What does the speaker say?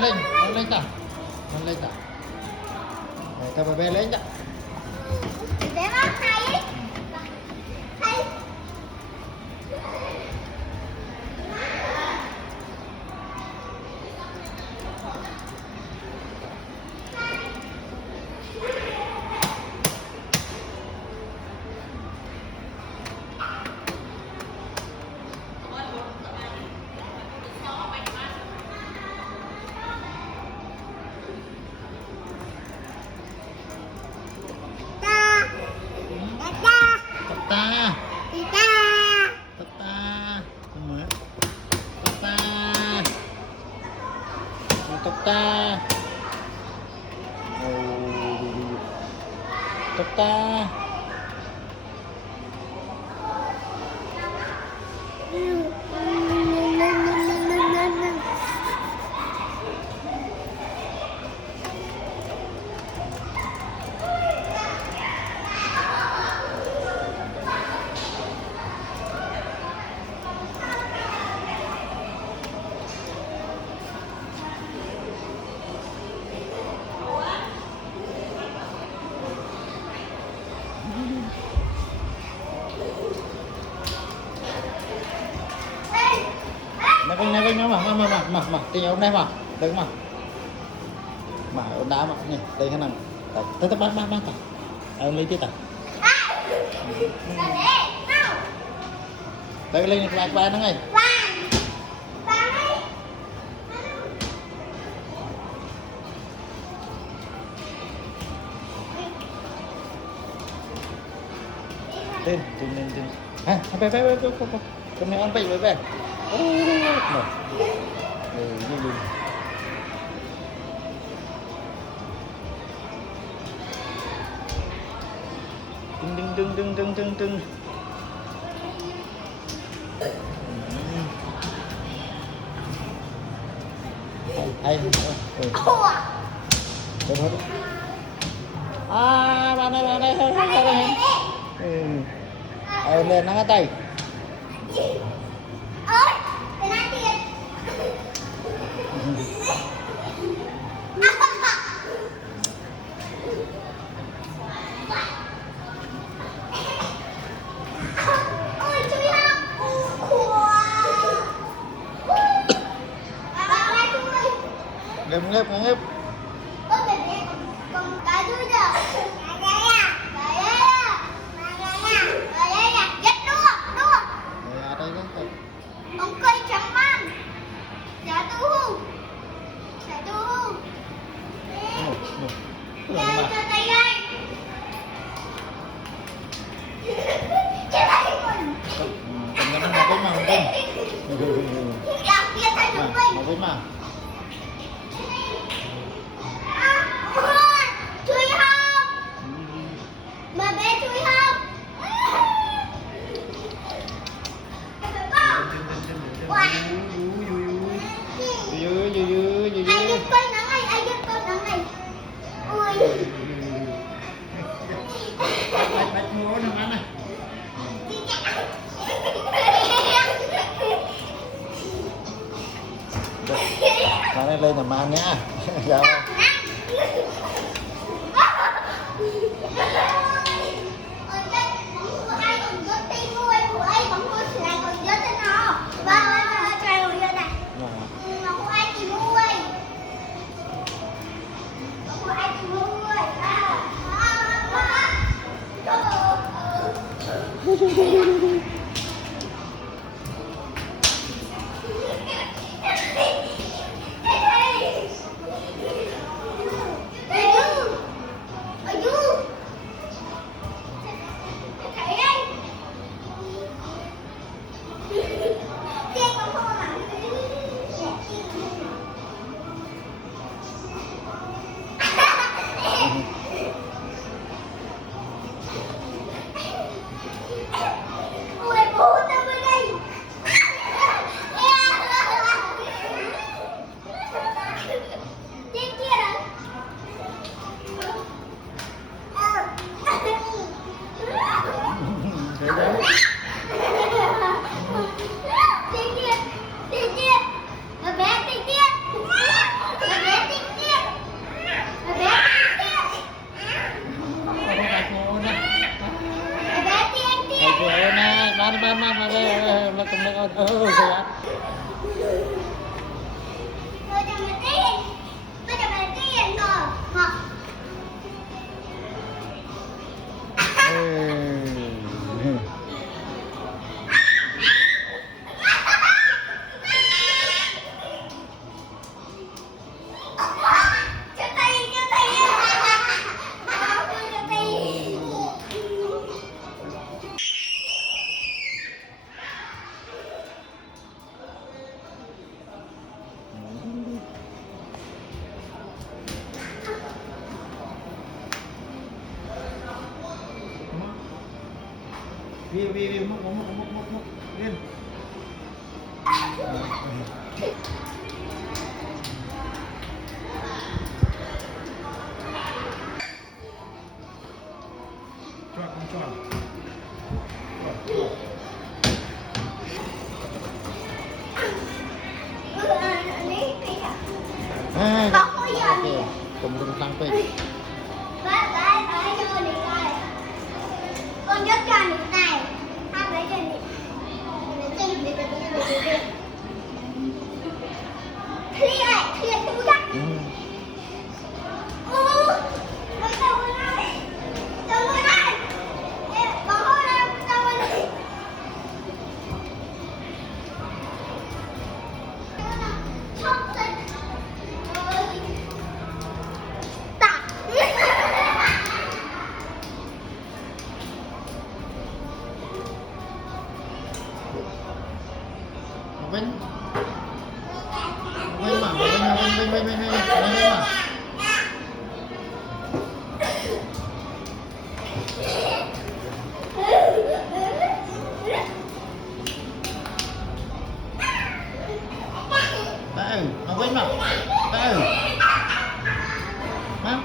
lên ta, lên lên ta, tao bé lên ta. Để bác thầy. Thầy. Ta, ta, mở, ta, ta. Này vinh nó mà tình ông đây mà đừng mà ông đá mà nè đây cái này tới bắt ông lấy tiếp ta đây lên lại ba nó ngay tên à bé con này ăn bậy với bé đừng hay à bạn này lên nó tay ngếp ông cây trắng man giá tư hù cho tay đây cho tay mình cầm nó với mà kia tay nó với mà chui không mà bé chui không ai giúp con nó này ui bạch mua nó ăn này cái này lên làm ăn nhá chào vì múc lên chọn không chọn anh ấy đi à à, bóc có gì anh okay. Cùng thăng pe Đấy vô đi coi con dắt cho anh này hai bé cho anh Khi tôi dắt bây giờ bên này từ bên này bỏ hôi ra từ bên này không tin tạ Vinh mà Vinh mà nó Vinh mà má